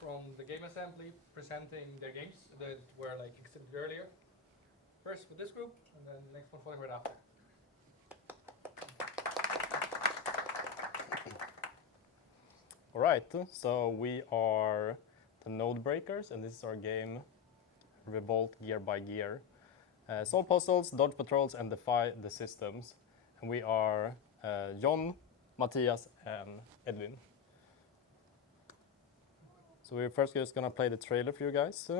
from the Game Assembly presenting their games that were like exhibited earlier. First with this group, and then the next one following right after. All right, so we are the Node Breakers, and this is our game, Revolt Gear by Gear. Solve puzzles, dodge patrols, and defy the systems. And we are John, Mattias, and Edvin. So we're first just gonna play the trailer for you guys.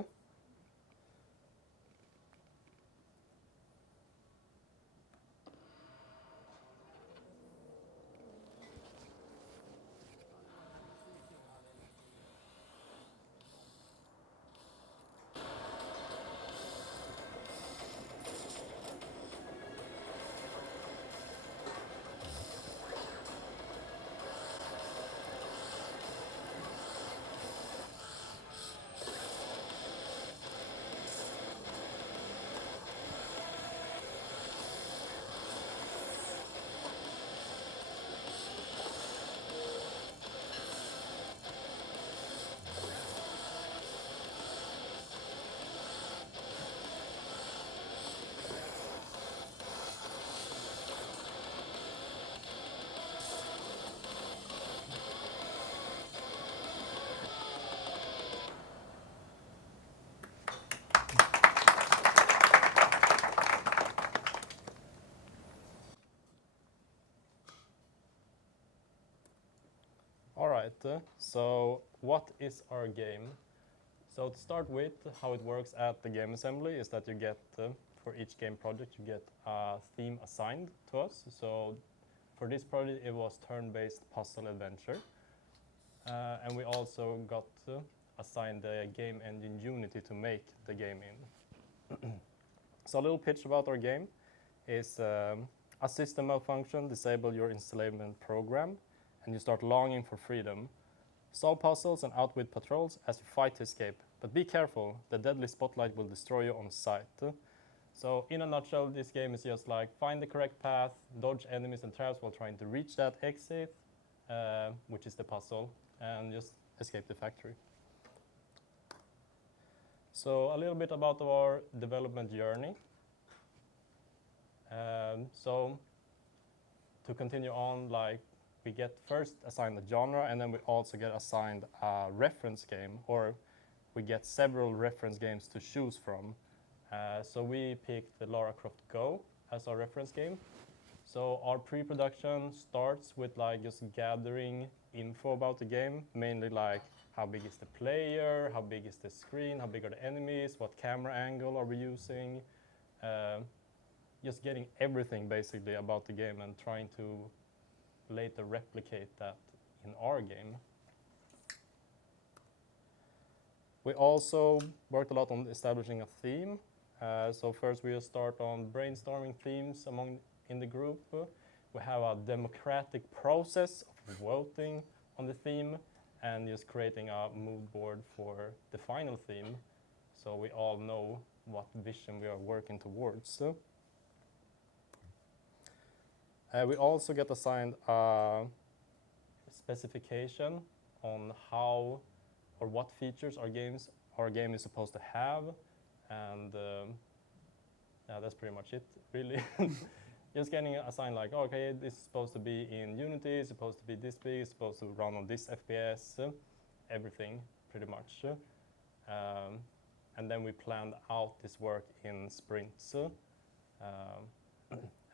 All right, so what is our game? So to start with, how it works at the Game Assembly is that you get, for each game project, you get a theme assigned to us. So for this project, it was turn-based puzzle adventure. And we also got assigned the game engine Unity to make the game in. So a little pitch about our game is a system malfunction, disable your enslavement program, and you start longing for freedom. Solve puzzles and outwit patrols as you fight to escape. But be careful, the deadly spotlight will destroy you on sight. So in a nutshell, this game is just like find the correct path, dodge enemies and traps while trying to reach that exit, which is the puzzle, and just escape the factory. So a little bit about our development journey. So to continue on, like we get first assigned a genre, and then we also get assigned a reference game, or we get several reference games to choose from. So we picked the Lara Croft Go as our reference game. So our pre-production starts with like just gathering info about the game, mainly like how big is the player, how big is the screen, how big are the enemies, what camera angle are we using, just getting everything basically about the game and trying to later replicate that in our game. We also worked a lot on establishing a theme. So first we just start on brainstorming themes in the group. We have a democratic process of voting on the theme and just creating a mood board for the final theme, so we all know what vision we are working towards. We also get assigned a specification on how or what features our game is supposed to have, and yeah, that's pretty much it, really. Just getting assigned like, okay, this is supposed to be in Unity, it's supposed to be this big, it's supposed to run on this FPS, everything pretty much. And then we planned out this work in sprints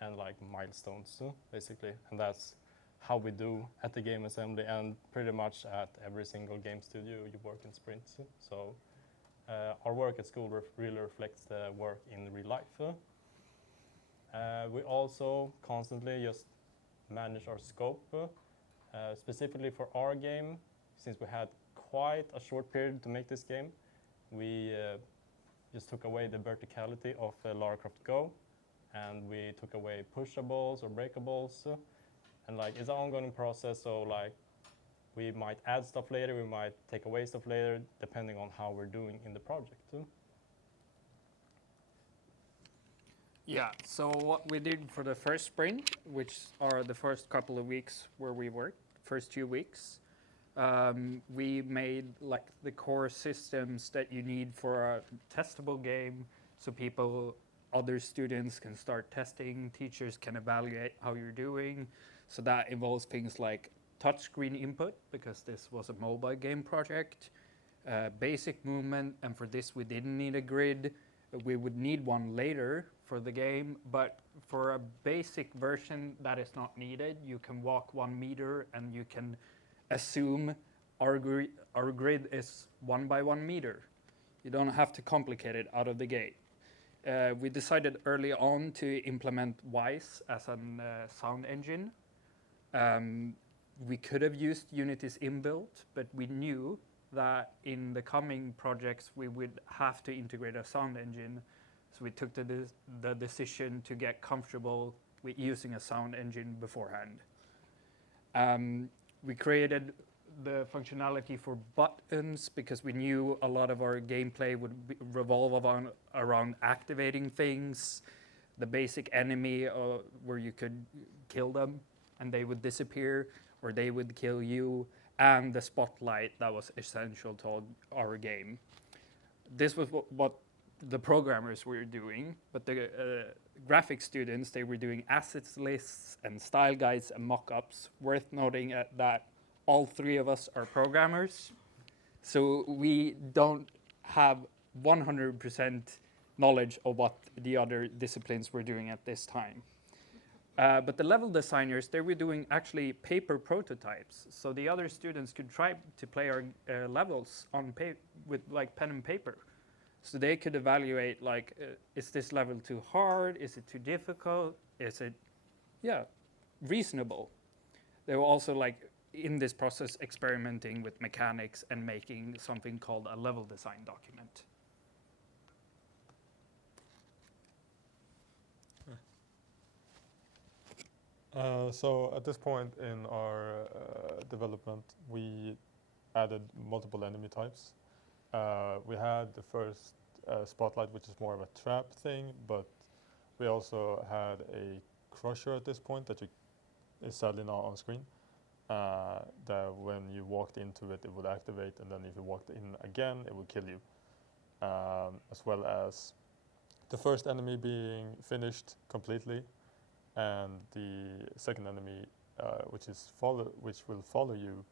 and like milestones, basically. And that's how we do at the Game Assembly, and pretty much at every single game studio you work in sprints. So our work at school really reflects the work in real life. We also constantly just manage our scope, specifically for our game. Since we had quite a short period to make this game, we just took away the verticality of Lara Croft Go, and we took away pushables or breakables, and like it's an ongoing process. So like we might add stuff later, we might take away stuff later, depending on how we're doing in the project too. Yeah, so what we did for the first sprint, which are the first couple of weeks where we worked, first 2 weeks, We made like the core systems that you need for a testable game, so other students can start testing, teachers can evaluate how you're doing. So that involves things like touchscreen input, because this was a mobile game project, basic movement, and for this we didn't need a grid. We would need one later for the game, but for a basic version that is not needed. You can walk 1 meter and you can assume our grid is 1 by 1 meter. You don't have to complicate it out of the gate. We decided early on to implement Wise as a sound engine. We could have used Unity's inbuilt, but we knew that in the coming projects we would have to integrate a sound engine. So we took the decision to get comfortable with using a sound engine beforehand. We created the functionality for buttons because we knew a lot of our gameplay would revolve around activating things, the basic enemy where you could kill them and they would disappear, or they would kill you, and the spotlight that was essential to our game. This was what the programmers were doing, but the graphic students, they were doing assets lists and style guides and mock-ups. Worth noting that all 3 of us are programmers, so we don't have 100% knowledge of what the other disciplines were doing at this time. But the level designers, they were doing actually paper prototypes, so the other students could try to play our levels on with like pen and paper. So they could evaluate like, is this level too hard? Is it too difficult? Is it, reasonable? They were also like in this process experimenting with mechanics and making something called a level design document. So at this point in our development, we added multiple enemy types. We had the first spotlight, which is more of a trap thing, but we also had a crusher at this point that is sadly not on screen. That when you walked into it, it would activate, and then if you walked in again, it would kill you. As well as the first enemy being finished completely, and the second enemy, which will follow you,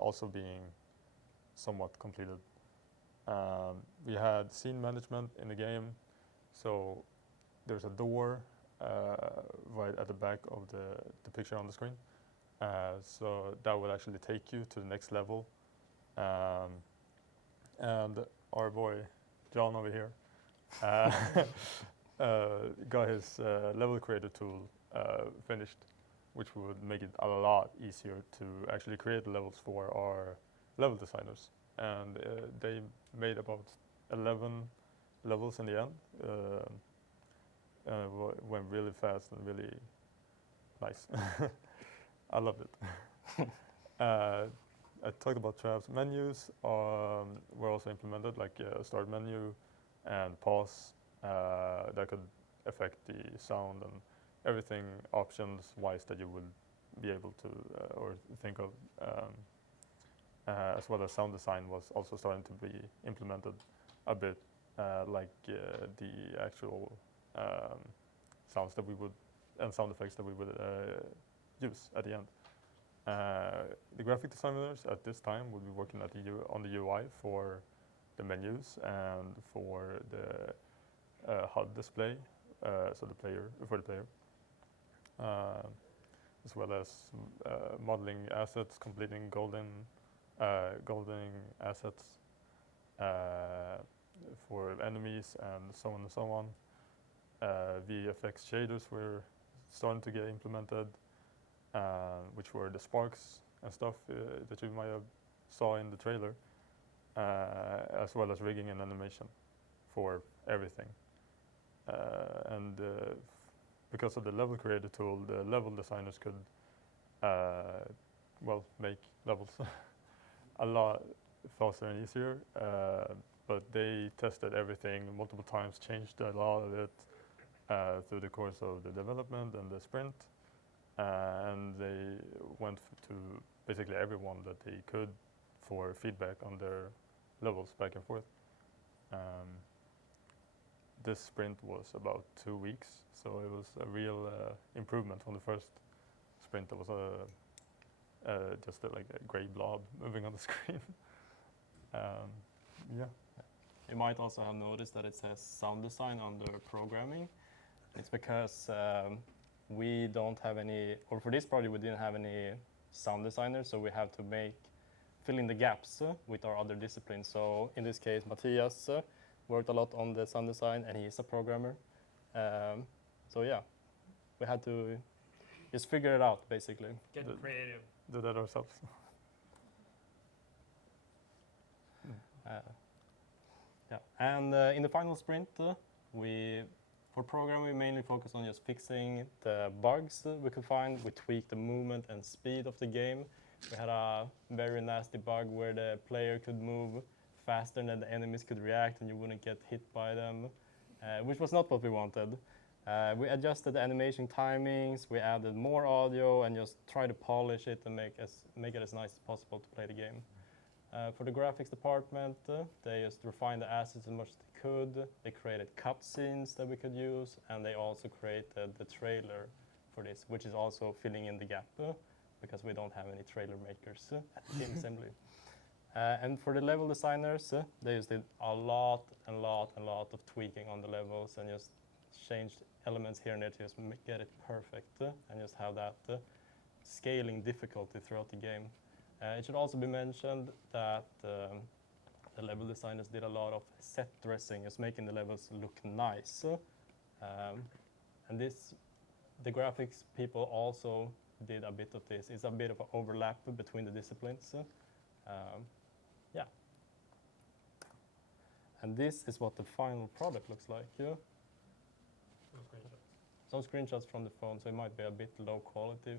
also being somewhat completed. We had scene management in the game, so there's a door right at the back of the picture on the screen. So that will actually take you to the next level. And our boy John over here got his level creator tool finished, which would make it a lot easier to actually create the levels for our level designers. And they made about 11 levels in the end. Went really fast and really nice. I loved it. I talked about traps. Menus were also implemented, like a start menu and pause that could affect the sound and everything options-wise that you would be able to or think of. As well as sound design was also starting to be implemented a bit, like the actual sounds that we would and sound effects that we would use at the end. The graphic designers at this time would be working on the UI for the menus and for the HUD display, so the player, as well as modeling assets, completing golden assets for enemies, and so on and so on. VFX shaders were starting to get implemented, which were the sparks and stuff that you might have saw in the trailer, as well as rigging and animation for everything. And because of the level creator tool, the level designers could make levels a lot faster and easier, but they tested everything multiple times, changed a lot of it through the course of the development and the sprint, and they went to basically everyone that they could for feedback on their levels back and forth. This sprint was about 2 weeks, so it was a real improvement from the first sprint. That was just like a gray blob moving on the screen. Yeah. You might also have noticed that it says sound design under programming. It's because we don't have any, or for this project we didn't have any sound designers, so we have to fill in the gaps with our other disciplines. So in this case, Mattias worked a lot on the sound design, and he is a programmer. So yeah, we had to just figure it out, basically. Get creative. Do that ourselves. Yeah, and in the final sprint, for programming, we mainly focus on just fixing the bugs we could find. We tweaked the movement and speed of the game. We had a very nasty bug where the player could move faster than the enemies could react, and you wouldn't get hit by them, which was not what we wanted. We adjusted the animation timings, we added more audio, and just tried to polish it and make it as nice as possible to play the game. For the graphics department, they just refined the assets as much as they could. They created cutscenes that we could use, and they also created the trailer for this, which is also filling in the gap because we don't have any trailer makers at Game Assembly. And for the level designers, they just did a lot of tweaking on the levels and just changed elements here and there to just get it perfect and just have that scaling difficulty throughout the game. It should also be mentioned that the level designers did a lot of set dressing, just making the levels look nice. And the graphics people also did a bit of this. It's a bit of an overlap between the disciplines. Yeah. And this is what the final product looks like. Some screenshots from the phone, so it might be a bit low quality,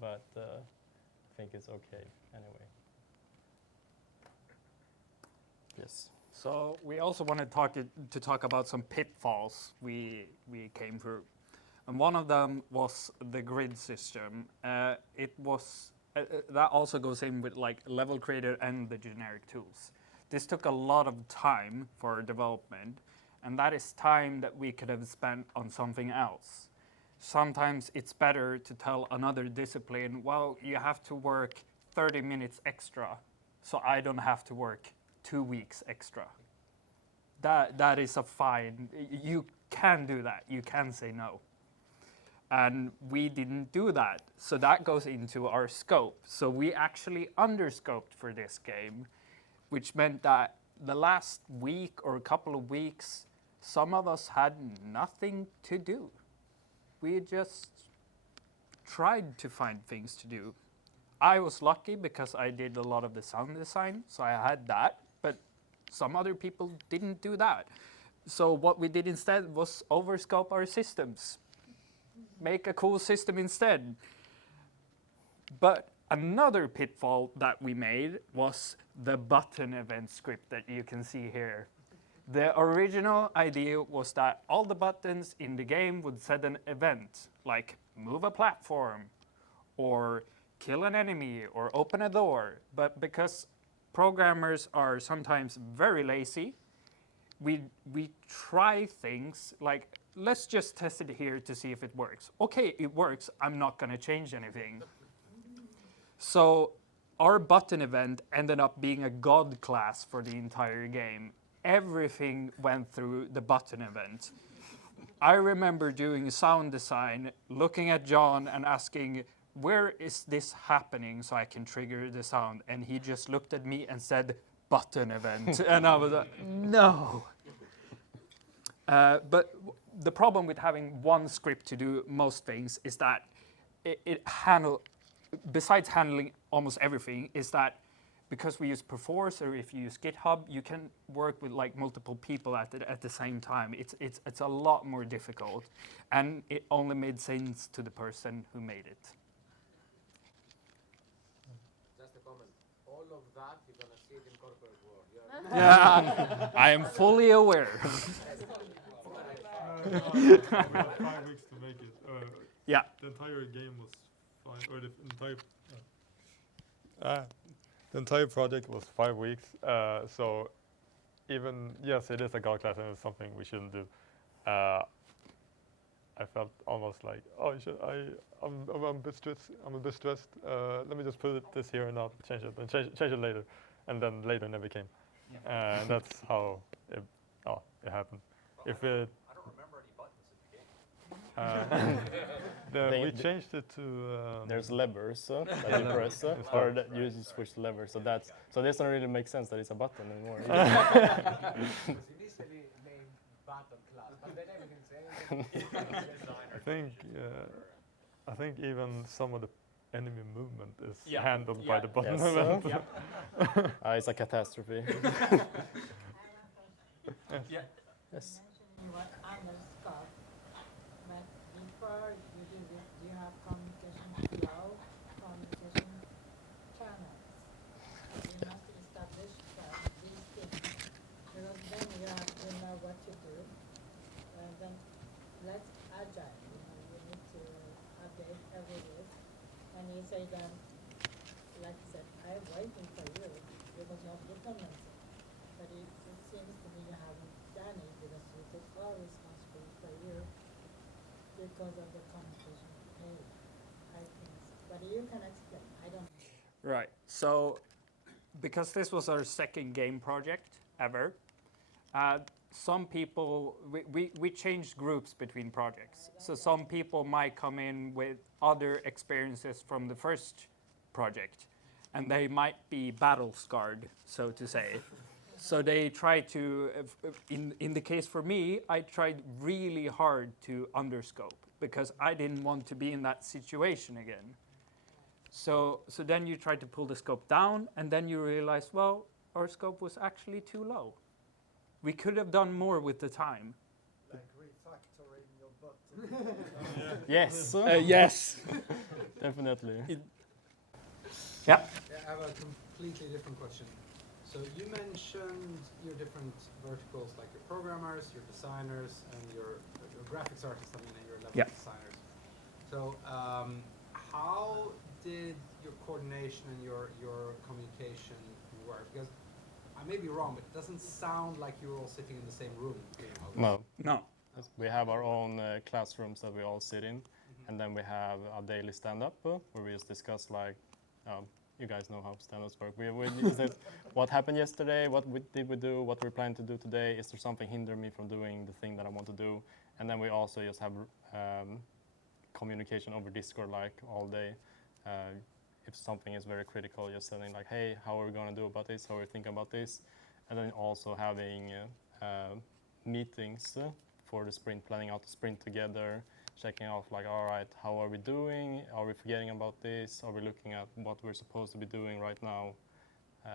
but I think it's okay anyway. Yes. So we also want to talk about some pitfalls we came through, and one of them was the grid system. It was that also goes in with like level creator and the generic tools. This took a lot of time for development, and that is time that we could have spent on something else. Sometimes it's better to tell another discipline, well, you have to work 30 minutes extra, so I don't have to work 2 weeks extra. That is a fine. You can do that. You can say no. And we didn't do that. So that goes into our scope. So we actually underscoped for this game, which meant that the last week or a couple of weeks, some of us had nothing to do. We just tried to find things to do. I was lucky because I did a lot of the sound design, so I had that, but some other people didn't do that. So what we did instead was overscope our systems. Make a cool system instead. But another pitfall that we made was the button event script that you can see here. The original idea was that all the buttons in the game would set an event, like move a platform, or kill an enemy, or open a door. But because programmers are sometimes very lazy, we try things like, let's just test it here to see if it works. Okay, it works, I'm not gonna change anything. So our button event ended up being a god class for the entire game. Everything went through the button event. I remember doing sound design, looking at John and asking, where is this happening so I can trigger the sound? And he just looked at me and said, button event. And I was like, no. But the problem with having one script to do most things is that besides handling almost everything, is that because we use Perforce, or if you use GitHub, you can work with like multiple people at the same time. It's a lot more difficult, and it only made sense to the person who made it. Just a comment. All of that you're gonna see it in corporate world. Yeah, I am fully aware. We had 5 weeks to make it. Yeah. The entire game was fine, or the entire The entire project was 5 weeks. So even yes, it is a God class and it's something we shouldn't do. I felt almost like, oh, I'm a bit stressed. Let me just put this here and not change it, and change it later, and then later never came. And that's how it happened. If it, I don't remember any buttons at the game. we changed it to. There's levers that you press, or that you switch the lever. So it doesn't really make sense that it's a button anymore. It was initially named button class, but they never can say it. I think even some of the enemy movement is Yeah. handled by the button Yes, event. It's a catastrophe. Yeah. Yes. You were underscope, but before you do this, do you have communication flow, communication channels? You must establish these things, because then you know what to do. And then let's agile, you need to update every week. And you say then, like you said, I'm waiting for you, you was not implemented. But it seems to me you haven't done it because you took all responsibility for you because of the communication failure, I think. But you can explain, I don't know. Right. So, because this was our second game project ever, some people, we changed groups between projects. So some people might come in with other experiences from the first project, and they might be battle scarred, so to say. So they try to, in the case for me, I tried really hard to underscope because I didn't want to be in that situation again. So then you try to pull the scope down, and then you realize, well, our scope was actually too low. We could have done more with the time. Like refactoring your button. Yes. Yes. Definitely. Yeah. Yeah, I have a completely different question. So you mentioned your different verticals, like your programmers, your designers, and your graphics artists, and your level Yeah. designers. So how did your coordination and your communication work? Because I may be wrong, but it doesn't sound like you were all sitting in the same room. No. No. We have our own classrooms that we all sit in, and then we have a daily stand-up where we just discuss like, you guys know how stand-ups work. We what happened yesterday, did we do, what we're planning to do today, is there something hindering me from doing the thing that I want to do? And then we also just have communication over Discord like all day. If something is very critical, just saying like, hey, how are we going to do about this? How are we thinking about this? And then also having meetings for the sprint, planning out the sprint together, checking off like, all right, how are we doing? Are we forgetting about this? Are we looking at what we're supposed to be doing right now?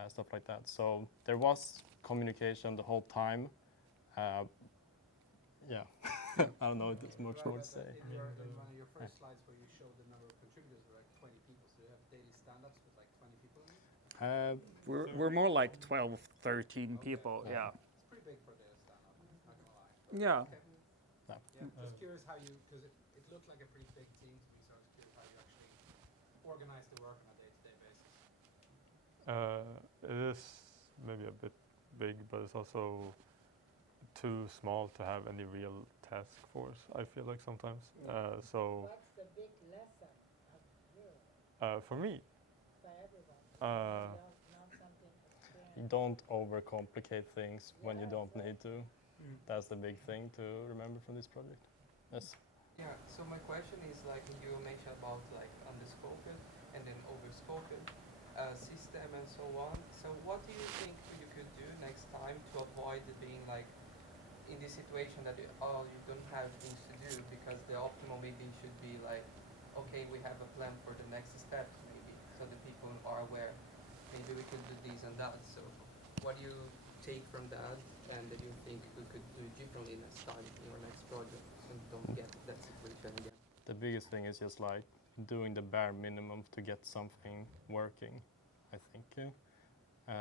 Stuff like that. So there was communication the whole time. Yeah, I don't know if there's much more to say. In one of your first slides where you showed the number of contributors were like 20 people, so you have daily stand-ups with like 20 people in it? We're more like 12, 13 people. Yeah. It's pretty big for the stand-up, not gonna lie. Yeah. Okay. Yeah. Yeah, just curious how you, because it looked like a pretty big team to me, so I was curious how you actually organize the work on a day-to-day basis. It is maybe a bit big, but it's also too small to have any real task force, I feel like sometimes. So What's the big lesson of you, for me, for everyone? Not something extreme. Don't overcomplicate things when you don't need to. That's the big thing to remember from this project. Yes. Yeah, so my question is like you mentioned about like underscoping and then overscoping system and so on. So what do you think you could do next time to avoid it being like in this situation that you don't have things to do, because the optimal maybe should be like, okay, we have a plan for the next steps maybe, so that people are aware. Maybe we could do this and that. So what do you take from that, and that you think we could do differently next time in your next project, and don't get that situation again? The biggest thing is just like doing the bare minimum to get something working, I think.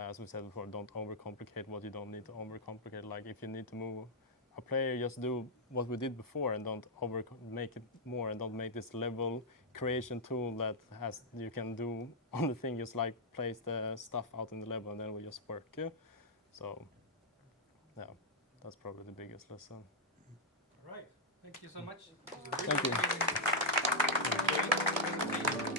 As we said before, don't overcomplicate what you don't need to overcomplicate. Like if you need to move a player just do what we did before and don't make it more and don't make this level creation tool that has you can do on the thing, just like place the stuff out in the level and then we just work. So yeah, that's probably the biggest lesson. All right. Thank you so much. Thank you.